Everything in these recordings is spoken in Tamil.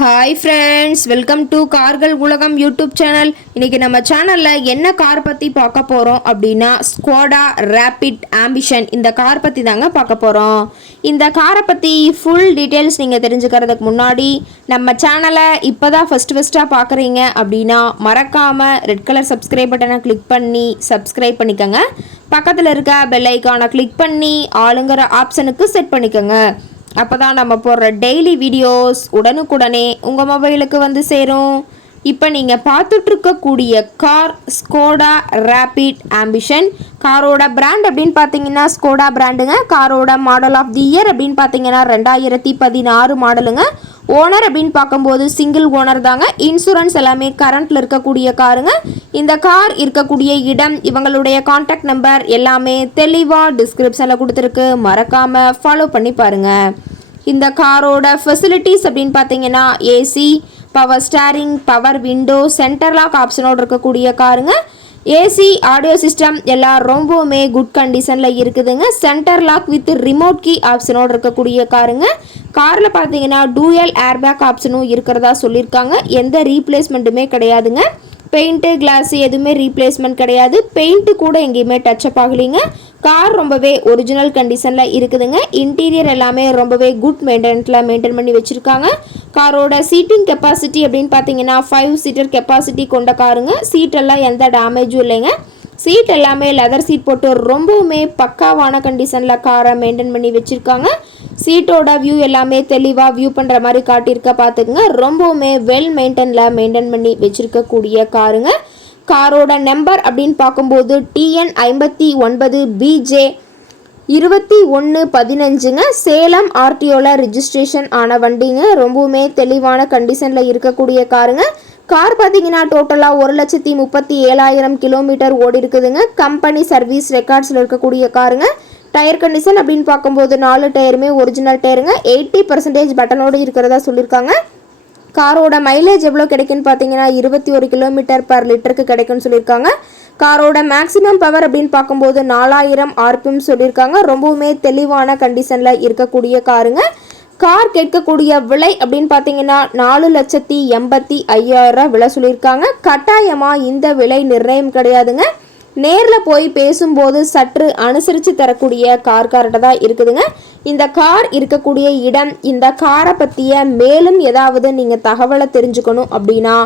ஹாய் ஃப்ரெண்ட்ஸ், வெல்கம் டு கார்கள் உலகம் யூடியூப் சேனல். இன்றைக்கி நம்ம சேனலில் என்ன கார் பற்றி பார்க்க போகிறோம் அப்படின்னா ஸ்கோடா ரேபிட் ஆம்பிஷன் இந்த கார் பற்றி தாங்க பார்க்க போகிறோம். இந்த காரை பற்றி ஃபுல் டீட்டெயில்ஸ் நீங்கள் தெரிஞ்சுக்கிறதுக்கு முன்னாடி நம்ம சேனலை இப்போ தான் ஃபஸ்ட்டாக பார்க்குறீங்க அப்படின்னா மறக்காமல் ரெட் கலர் சப்ஸ்கிரைப் பட்டனை கிளிக் பண்ணி சப்ஸ்கிரைப் பண்ணிக்கோங்க. பக்கத்தில் இருக்க பெல் ஐக்கானை கிளிக் பண்ணி ஆளுங்கிற ஆப்ஷனுக்கு செட் பண்ணிக்கோங்க. அப்போ தான் நம்ம போடுற டெய்லி வீடியோஸ் உடனுக்குடனே உங்கள் மொபைலுக்கு வந்து சேரும். இப்போ நீங்கள் பார்த்துட்ருக்கக்கூடிய கார் ஸ்கோடா ரேபிட் ஆம்பிஷன். காரோட பிராண்ட் அப்படின்னு பார்த்தீங்கன்னா ஸ்கோடா பிராண்டுங்க. காரோட மாடல் ஆஃப் தி இயர் அப்படின்னு பார்த்தீங்கன்னா 2016 மாடலுங்க. ஓனர் அப்படின்னு பார்க்கும்போது சிங்கிள் ஓனர் தாங்க. இன்சூரன்ஸ் எல்லாமே கரண்ட்டில் இருக்கக்கூடிய காருங்க. இந்த கார் இருக்கக்கூடிய இடம், இவங்களுடைய கான்டாக்ட் நம்பர் எல்லாமே தெளிவாக டிஸ்கிரிப்ஷனில் கொடுத்துருக்கு. மறக்காமல் ஃபாலோ பண்ணி பாருங்கள். இந்த காரோட ஃபெசிலிட்டிஸ் அப்படின்னு பார்த்தீங்கன்னா AC, power steering, power window, centre lock ஆப்ஷனோடு இருக்கக்கூடிய காருங்க. ஏசி ஆடியோ சிஸ்டம் எல்லாம் ரொம்பவுமே குட் கண்டிஷனில் இருக்குதுங்க. Centre lock with remote key ஆப்ஷனோடு இருக்கக்கூடிய காருங்க. காரில் பார்த்தீங்கன்னா டூயல் ஏர்பேக் ஆப்ஷனும் இருக்கிறதா சொல்லியிருக்காங்க. எந்த ரீப்ளேஸ்மெண்ட்டுமே கிடையாதுங்க. பெயிண்ட்டு, கிளாஸு எதுவுமே ரீப்ளேஸ்மெண்ட் கிடையாது. பெயிண்ட்டு கூட எங்கேயுமே டச்சப் ஆகலைங்க. கார் ரொம்பவே ஒரிஜினல் கண்டிஷனில் இருக்குதுங்க. இன்டீரியர் எல்லாமே ரொம்பவே குட் மெயின்டைன் பண்ணி வச்சுருக்காங்க. காரோட சீட்டிங் கெப்பாசிட்டி அப்படின்னு பார்த்தீங்கன்னா 5 சீட்டர் கெப்பாசிட்டி கொண்ட காருங்க. சீட்டெல்லாம் எந்த டேமேஜும் இல்லைங்க. சீட் எல்லாமே லெதர் சீட் போட்டு ரொம்பவுமே பக்காவான கண்டிஷனில் காரை மெயின்டைன் பண்ணி வச்சுருக்காங்க. சீட்டோட வியூ எல்லாமே தெளிவாக வியூ பண்ணுற மாதிரி காட்டியிருக்க பார்த்துக்குங்க. ரொம்பவுமே வெல் மெயின்டைன் பண்ணி வச்சுருக்கக்கூடிய காருங்க. காரோட நம்பர் அப்படின்னு பார்க்கும்போது TN 59 BJ 2115ங்க. சேலம் RTOவில் ரிஜிஸ்ட்ரேஷன் ஆன வண்டிங்க. ரொம்பவுமே தெளிவான கண்டிஷனில் இருக்கக்கூடிய காருங்க. கார் பார்த்தீங்கன்னா டோட்டலாக 1,37,000 கிலோமீட்டர் ஓடி இருக்குதுங்க. கம்பெனி சர்வீஸ் ரெக்கார்ட்ஸில் இருக்கக்கூடிய காருங்க. டயர் கண்டிஷன் அப்படின்னு பார்க்கும்போது 4 டயருமே ஒரிஜினல் டயருங்க. 80% பட்டனோடு இருக்கிறதா சொல்லியிருக்காங்க. காரோட மைலேஜ் எவ்வளோ கிடைக்குன்னு பார்த்தீங்கன்னா 21 கிலோமீட்டர் பர் லிட்டருக்கு கிடைக்குன்னு சொல்லியிருக்காங்க. காரோட மேக்ஸிமம் பவர் அப்படின்னு பார்க்கும்போது 4000 RPM சொல்லியிருக்காங்க. ரொம்பவுமே தெளிவான கண்டிஷனில் இருக்கக்கூடிய காருங்க. கார் கேட்கக்கூடிய விலை அப்படின்னு பார்த்தீங்கன்னா 4,85,000 விலை சொல்லியிருக்காங்க. கட்டாயமாக இந்த விலை நிர்ணயம் கிடையாதுங்க. நேரில் போய் பேசும்போது சற்று அனுசரித்து தரக்கூடிய கார்கிட்ட தான் இருக்குதுங்க. இந்த கார் இருக்கக்கூடிய இடம், இந்த காரை பற்றிய மேலும் ஏதாவது நீங்கள் தகவலை தெரிஞ்சுக்கணும் அப்படின்னா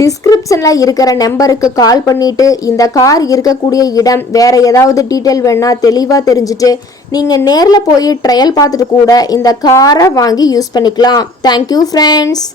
டிஸ்கிரிப்ஷனில் இருக்கிற நம்பருக்கு கால் பண்ணிவிட்டு இந்த கார் இருக்கக்கூடிய இடம், வேறு ஏதாவது டீட்டெயில் வேணால் தெளிவாக தெரிஞ்சுட்டு நீங்கள் நேரில் போய் ட்ரையல் பார்த்துட்டு கூட இந்த காரை வாங்கி யூஸ் பண்ணிக்கலாம். Thank you friends.